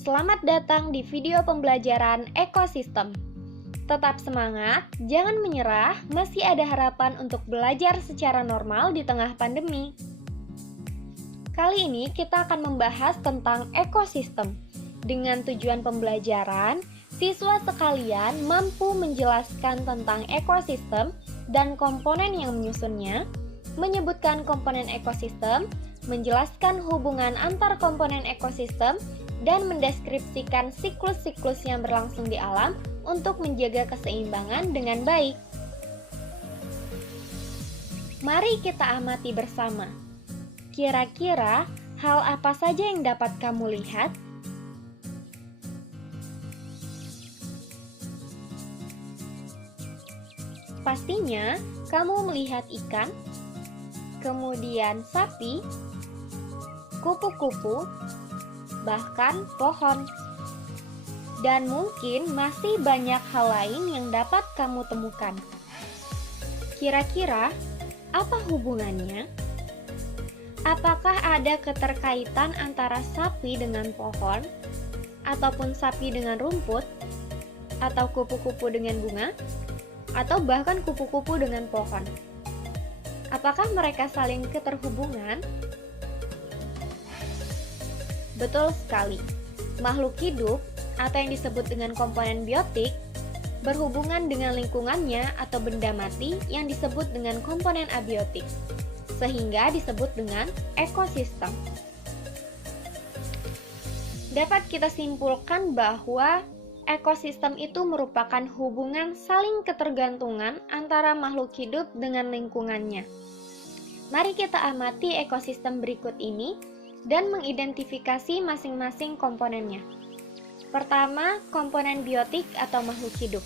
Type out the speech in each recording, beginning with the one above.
Selamat datang di video pembelajaran ekosistem. Tetap semangat, jangan menyerah, masih ada harapan untuk belajar secara normal di tengah pandemi. Kali ini kita akan membahas tentang ekosistem. Dengan tujuan pembelajaran, siswa sekalian mampu menjelaskan tentang ekosistem dan komponen yang menyusunnya, menyebutkan komponen ekosistem, menjelaskan hubungan antar komponen ekosistem, dan mendeskripsikan siklus-siklus yang berlangsung di alam untuk menjaga keseimbangan dengan baik. Mari kita amati bersama. Kira-kira hal apa saja yang dapat kamu lihat? Pastinya kamu melihat ikan, kemudian sapi, kupu-kupu, bahkan pohon. Dan mungkin masih banyak hal lain yang dapat kamu temukan. Kira-kira apa hubungannya? Apakah ada keterkaitan antara sapi dengan pohon, ataupun sapi dengan rumput, atau kupu-kupu dengan bunga, atau bahkan kupu-kupu dengan pohon? Apakah mereka saling keterhubungan? Betul sekali. Makhluk hidup atau yang disebut dengan komponen biotik berhubungan dengan lingkungannya atau benda mati yang disebut dengan komponen abiotik, sehingga disebut dengan ekosistem. Dapat kita simpulkan bahwa ekosistem itu merupakan hubungan saling ketergantungan antara makhluk hidup dengan lingkungannya. Mari kita amati ekosistem berikut ini dan mengidentifikasi masing-masing komponennya. Pertama, komponen biotik atau makhluk hidup.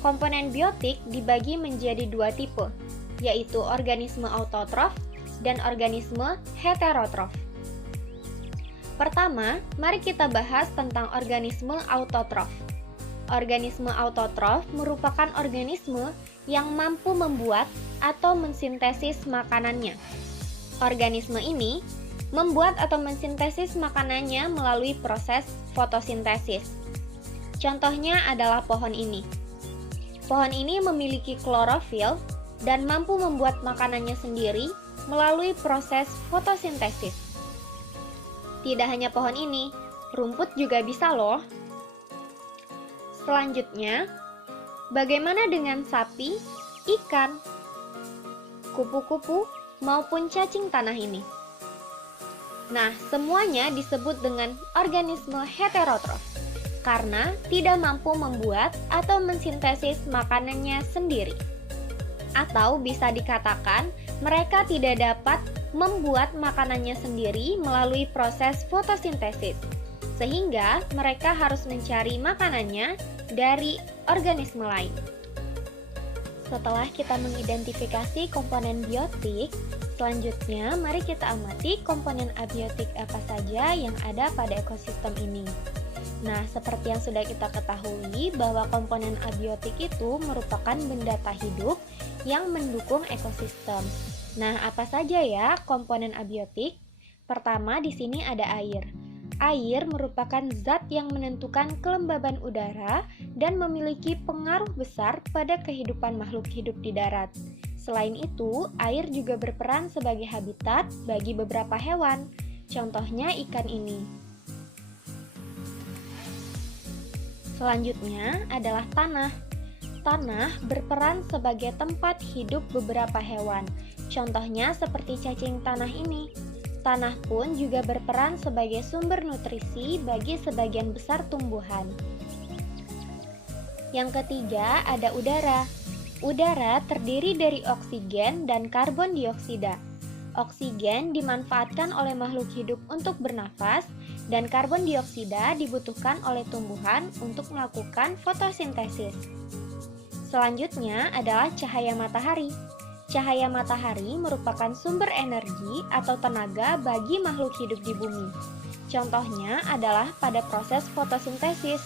Komponen biotik dibagi menjadi dua tipe, yaitu organisme autotrof dan organisme heterotrof. Pertama, mari kita bahas tentang organisme autotrof. Organisme autotrof merupakan organisme yang mampu membuat atau mensintesis makanannya. Organisme ini membuat atau mensintesis makanannya melalui proses fotosintesis. Contohnya adalah pohon ini. Pohon ini memiliki klorofil dan mampu membuat makanannya sendiri melalui proses fotosintesis. Tidak hanya pohon ini, rumput juga bisa loh. Selanjutnya, bagaimana dengan sapi, ikan, kupu-kupu, maupun cacing tanah ini? Nah, semuanya disebut dengan organisme heterotrof karena tidak mampu membuat atau mensintesis makanannya sendiri. Atau bisa dikatakan, mereka tidak dapat membuat makanannya sendiri melalui proses fotosintesis, sehingga mereka harus mencari makanannya dari organisme lain. Setelah kita mengidentifikasi komponen biotik, selanjutnya, mari kita amati komponen abiotik apa saja yang ada pada ekosistem ini. Nah, seperti yang sudah kita ketahui bahwa komponen abiotik itu merupakan benda tak hidup yang mendukung ekosistem. Nah, apa saja ya komponen abiotik? Pertama, di sini ada air. Air merupakan zat yang menentukan kelembaban udara dan memiliki pengaruh besar pada kehidupan makhluk hidup di darat. Selain itu, air juga berperan sebagai habitat bagi beberapa hewan, contohnya ikan ini. Selanjutnya adalah tanah. Tanah berperan sebagai tempat hidup beberapa hewan, contohnya seperti cacing tanah ini. Tanah pun juga berperan sebagai sumber nutrisi bagi sebagian besar tumbuhan. Yang ketiga ada udara. Udara terdiri dari oksigen dan karbon dioksida. Oksigen dimanfaatkan oleh makhluk hidup untuk bernafas, dan karbon dioksida dibutuhkan oleh tumbuhan untuk melakukan fotosintesis. Selanjutnya adalah cahaya matahari. Cahaya matahari merupakan sumber energi atau tenaga bagi makhluk hidup di bumi. Contohnya adalah pada proses fotosintesis.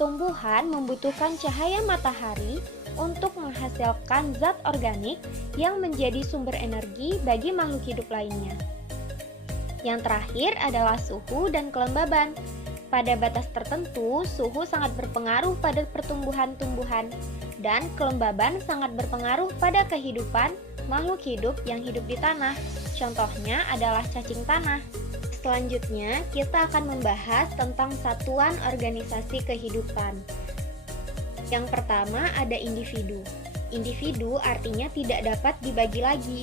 Tumbuhan membutuhkan cahaya matahari untuk menghasilkan zat organik yang menjadi sumber energi bagi makhluk hidup lainnya. Yang terakhir adalah suhu dan kelembaban. Pada batas tertentu, suhu sangat berpengaruh pada pertumbuhan tumbuhan, dan kelembaban sangat berpengaruh pada kehidupan makhluk hidup yang hidup di tanah. Contohnya adalah cacing tanah. Selanjutnya, kita akan membahas tentang satuan organisasi kehidupan. Yang pertama ada individu. Individu artinya tidak dapat dibagi lagi.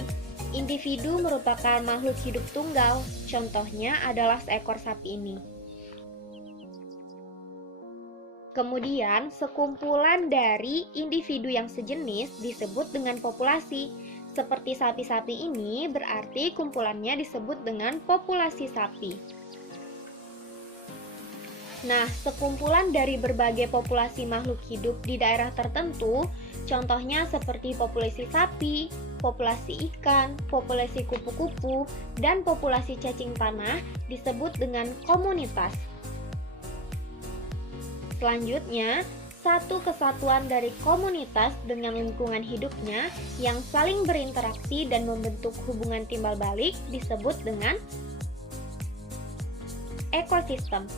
Individu merupakan makhluk hidup tunggal. Contohnya adalah seekor sapi ini. Kemudian, sekumpulan dari individu yang sejenis disebut dengan populasi. Seperti sapi-sapi ini, berarti kumpulannya disebut dengan populasi sapi. Nah, sekumpulan dari berbagai populasi makhluk hidup di daerah tertentu, contohnya seperti populasi sapi, populasi ikan, populasi kupu-kupu, dan populasi cacing tanah, disebut dengan komunitas. Selanjutnya, satu kesatuan dari komunitas dengan lingkungan hidupnya yang saling berinteraksi dan membentuk hubungan timbal balik disebut dengan ekosistem.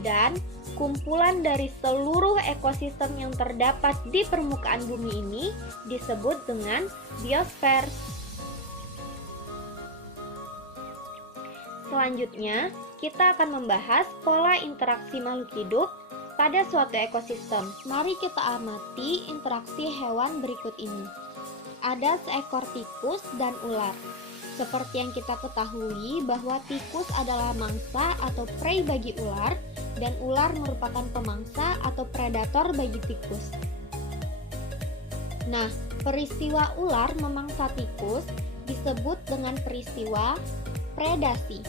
Dan kumpulan dari seluruh ekosistem yang terdapat di permukaan bumi ini disebut dengan biosfer. Selanjutnya, kita akan membahas pola interaksi makhluk hidup pada suatu ekosistem. Mari kita amati interaksi hewan berikut ini. Ada seekor tikus dan ular. Seperti yang kita ketahui bahwa tikus adalah mangsa atau prey bagi ular, dan ular merupakan pemangsa atau predator bagi tikus. Nah, peristiwa ular memangsa tikus disebut dengan peristiwa predasi.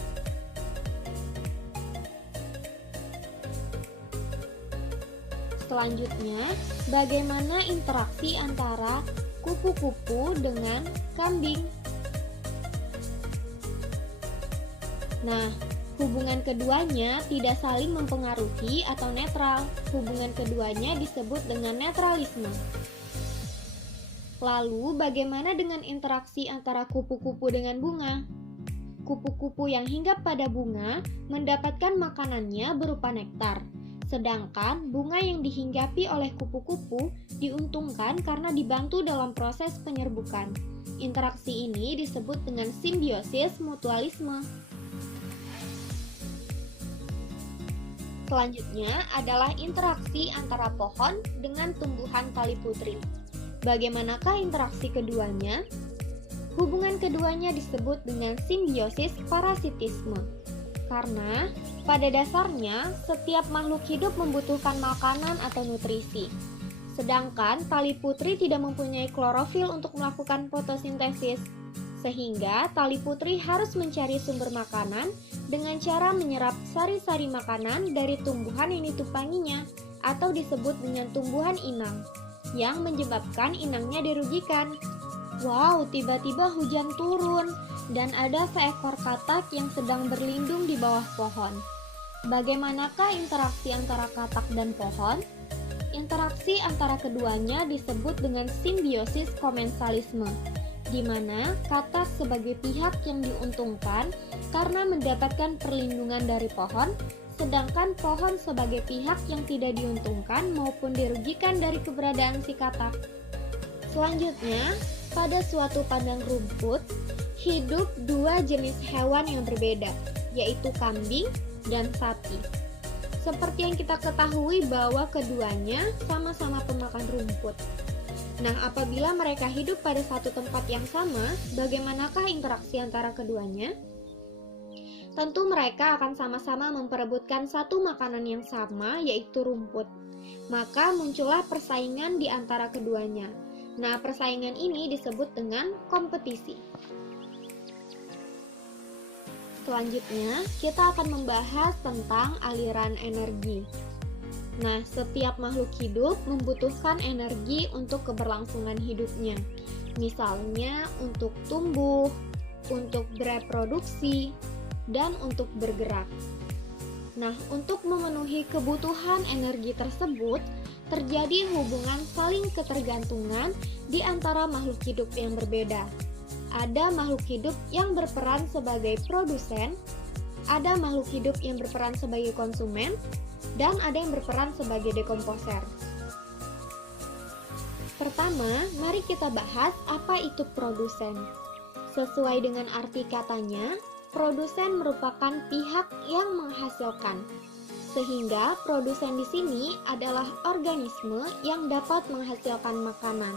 Selanjutnya, bagaimana interaksi antara kupu-kupu dengan kambing? Nah, hubungan keduanya tidak saling mempengaruhi atau netral. Hubungan keduanya disebut dengan netralisme. Lalu, bagaimana dengan interaksi antara kupu-kupu dengan bunga? Kupu-kupu yang hinggap pada bunga mendapatkan makanannya berupa nektar. Sedangkan bunga yang dihinggapi oleh kupu-kupu diuntungkan karena dibantu dalam proses penyerbukan. Interaksi ini disebut dengan simbiosis mutualisme. Selanjutnya adalah interaksi antara pohon dengan tumbuhan tali putri. Bagaimanakah interaksi keduanya? Hubungan keduanya disebut dengan simbiosis parasitisme. Karena pada dasarnya setiap makhluk hidup membutuhkan makanan atau nutrisi. Sedangkan tali putri tidak mempunyai klorofil untuk melakukan fotosintesis. Sehingga tali putri harus mencari sumber makanan dengan cara menyerap sari-sari makanan dari tumbuhan yang ditumpanginya atau disebut dengan tumbuhan inang yang menyebabkan inangnya dirugikan. Wow, tiba-tiba hujan turun dan ada seekor katak yang sedang berlindung di bawah pohon. Bagaimanakah interaksi antara katak dan pohon? Interaksi antara keduanya disebut dengan simbiosis komensalisme, di mana katak sebagai pihak yang diuntungkan karena mendapatkan perlindungan dari pohon, sedangkan pohon sebagai pihak yang tidak diuntungkan maupun dirugikan dari keberadaan si katak. Selanjutnya, pada suatu padang rumput, hidup dua jenis hewan yang berbeda, yaitu kambing dan sapi. Seperti yang kita ketahui bahwa keduanya sama-sama pemakan rumput. Nah, apabila mereka hidup pada satu tempat yang sama, bagaimanakah interaksi antara keduanya? Tentu mereka akan sama-sama memperebutkan satu makanan yang sama, yaitu rumput. Maka muncullah persaingan di antara keduanya. Nah, persaingan ini disebut dengan kompetisi. Selanjutnya, kita akan membahas tentang aliran energi. Nah, setiap makhluk hidup membutuhkan energi untuk keberlangsungan hidupnya. Misalnya, untuk tumbuh, untuk bereproduksi, dan untuk bergerak. Nah, untuk memenuhi kebutuhan energi tersebut, terjadi hubungan saling ketergantungan di antara makhluk hidup yang berbeda. Ada makhluk hidup yang berperan sebagai produsen, ada makhluk hidup yang berperan sebagai konsumen dan ada yang berperan sebagai dekomposer. Pertama, mari kita bahas apa itu produsen. Sesuai dengan arti katanya, produsen merupakan pihak yang menghasilkan. Sehingga produsen di sini adalah organisme yang dapat menghasilkan makanan.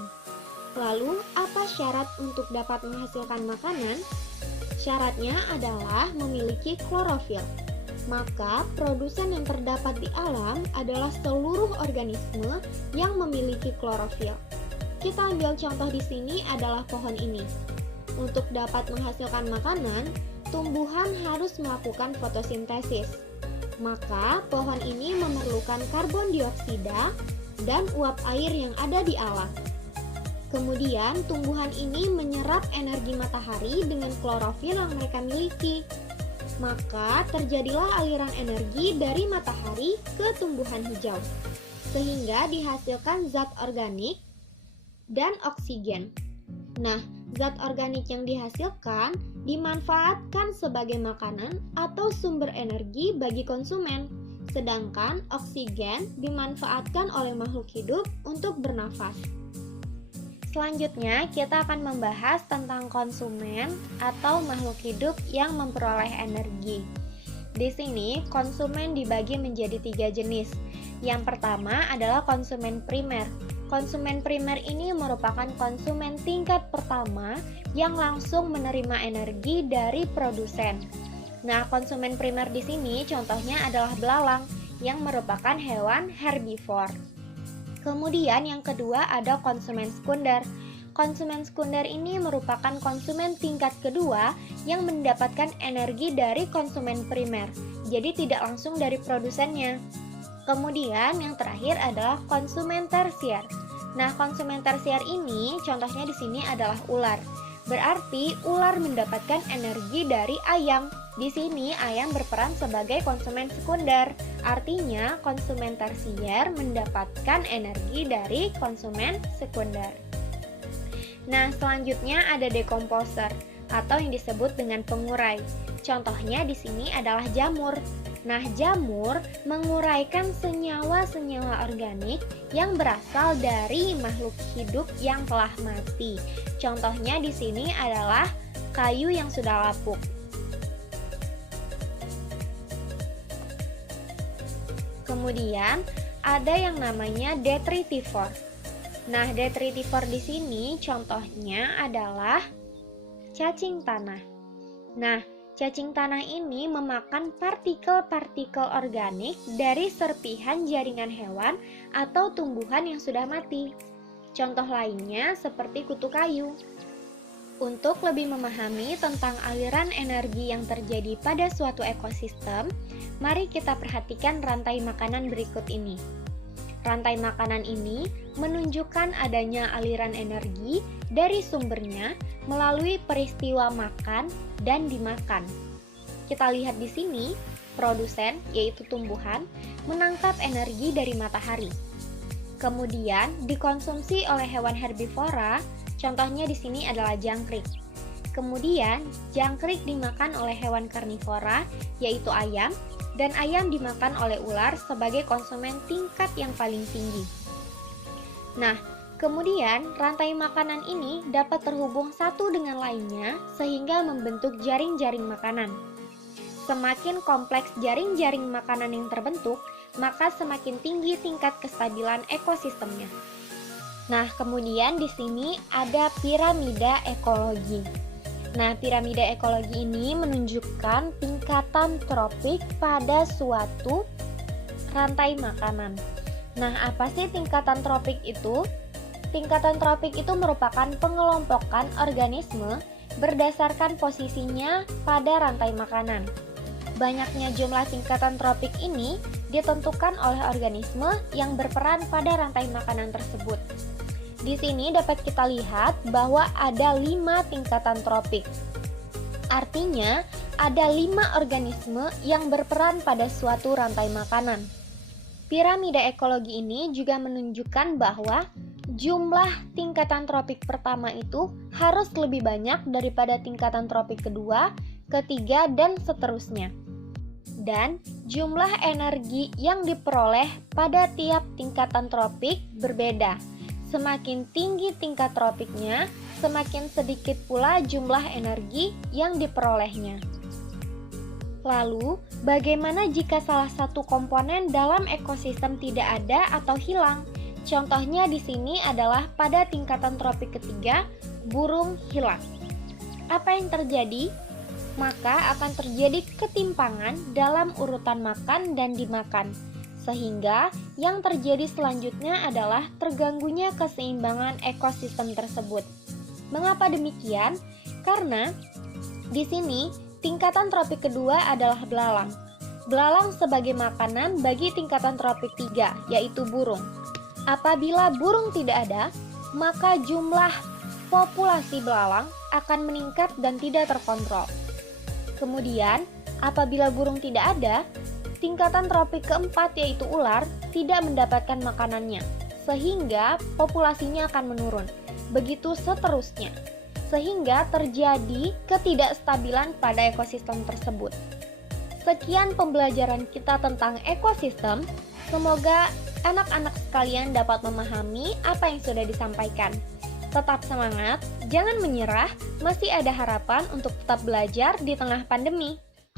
Lalu, apa syarat untuk dapat menghasilkan makanan? Syaratnya adalah memiliki klorofil. Maka, produsen yang terdapat di alam adalah seluruh organisme yang memiliki klorofil. Kita ambil contoh di sini adalah pohon ini. Untuk dapat menghasilkan makanan, tumbuhan harus melakukan fotosintesis. Maka, pohon ini memerlukan karbon dioksida dan uap air yang ada di alam. Kemudian, tumbuhan ini menyerap energi matahari dengan klorofil yang mereka miliki. Maka, terjadilah aliran energi dari matahari ke tumbuhan hijau, sehingga dihasilkan zat organik dan oksigen. Nah, zat organik yang dihasilkan dimanfaatkan sebagai makanan atau sumber energi bagi konsumen, sedangkan oksigen dimanfaatkan oleh makhluk hidup untuk bernafas. Selanjutnya, kita akan membahas tentang konsumen atau makhluk hidup yang memperoleh energi. Di sini, konsumen dibagi menjadi 3 jenis. Yang pertama adalah konsumen primer. Konsumen primer ini merupakan konsumen tingkat pertama yang langsung menerima energi dari produsen. Nah, konsumen primer di sini contohnya adalah belalang yang merupakan hewan herbivore. Kemudian yang kedua ada konsumen sekunder. Konsumen sekunder ini merupakan konsumen tingkat kedua yang mendapatkan energi dari konsumen primer, jadi tidak langsung dari produsennya. Kemudian yang terakhir adalah konsumen tersier. Nah, konsumen tersier ini contohnya di sini adalah ular. Berarti ular mendapatkan energi dari ayam. Di sini ayam berperan sebagai konsumen sekunder. Artinya konsumen tersier mendapatkan energi dari konsumen sekunder. Nah, selanjutnya ada dekomposer atau yang disebut dengan pengurai. Contohnya di sini adalah jamur. Nah, jamur menguraikan senyawa-senyawa organik yang berasal dari makhluk hidup yang telah mati. Contohnya di sini adalah kayu yang sudah lapuk. Kemudian ada yang namanya detritivore. Nah, detritivore di sini contohnya adalah cacing tanah. Nah, cacing tanah ini memakan partikel-partikel organik dari serpihan jaringan hewan atau tumbuhan yang sudah mati. Contoh lainnya seperti kutu kayu. Untuk lebih memahami tentang aliran energi yang terjadi pada suatu ekosistem, mari kita perhatikan rantai makanan berikut ini. Rantai makanan ini menunjukkan adanya aliran energi dari sumbernya melalui peristiwa makan dan dimakan. Kita lihat di sini, produsen yaitu tumbuhan menangkap energi dari matahari. Kemudian dikonsumsi oleh hewan herbivora, contohnya di sini adalah jangkrik. Kemudian jangkrik dimakan oleh hewan karnivora yaitu ayam, dan ayam dimakan oleh ular sebagai konsumen tingkat yang paling tinggi. Nah, kemudian rantai makanan ini dapat terhubung satu dengan lainnya sehingga membentuk jaring-jaring makanan. Semakin kompleks jaring-jaring makanan yang terbentuk, maka semakin tinggi tingkat kestabilan ekosistemnya. Nah, kemudian di sini ada piramida ekologi. Nah, piramida ekologi ini menunjukkan tingkatan tropik pada suatu rantai makanan. Nah, apa sih tingkatan tropik itu? Tingkatan tropik itu merupakan pengelompokan organisme berdasarkan posisinya pada rantai makanan. Banyaknya jumlah tingkatan tropik ini ditentukan oleh organisme yang berperan pada rantai makanan tersebut. Di sini dapat kita lihat bahwa ada 5 tingkatan tropik. Artinya, ada 5 organisme yang berperan pada suatu rantai makanan. Piramida ekologi ini juga menunjukkan bahwa jumlah tingkatan tropik pertama itu harus lebih banyak daripada tingkatan tropik kedua, ketiga, dan seterusnya. Dan jumlah energi yang diperoleh pada tiap tingkatan tropik berbeda. Semakin tinggi tingkat tropiknya, semakin sedikit pula jumlah energi yang diperolehnya. Lalu, bagaimana jika salah satu komponen dalam ekosistem tidak ada atau hilang? Contohnya di sini adalah pada tingkatan tropik ketiga, burung hilang. Apa yang terjadi? Maka akan terjadi ketimpangan dalam urutan makan dan dimakan. Sehingga yang terjadi selanjutnya adalah terganggunya keseimbangan ekosistem tersebut. Mengapa demikian? Karena di sini tingkatan tropik kedua adalah belalang. Belalang sebagai makanan bagi tingkatan tropik 3, yaitu burung. Apabila burung tidak ada, maka jumlah populasi belalang akan meningkat dan tidak terkontrol. Kemudian, apabila burung tidak ada, tingkatan tropik keempat yaitu ular tidak mendapatkan makanannya, sehingga populasinya akan menurun. Begitu seterusnya, sehingga terjadi ketidakstabilan pada ekosistem tersebut. Sekian pembelajaran kita tentang ekosistem. Semoga anak-anak sekalian dapat memahami apa yang sudah disampaikan. Tetap semangat, jangan menyerah, masih ada harapan untuk tetap belajar di tengah pandemi.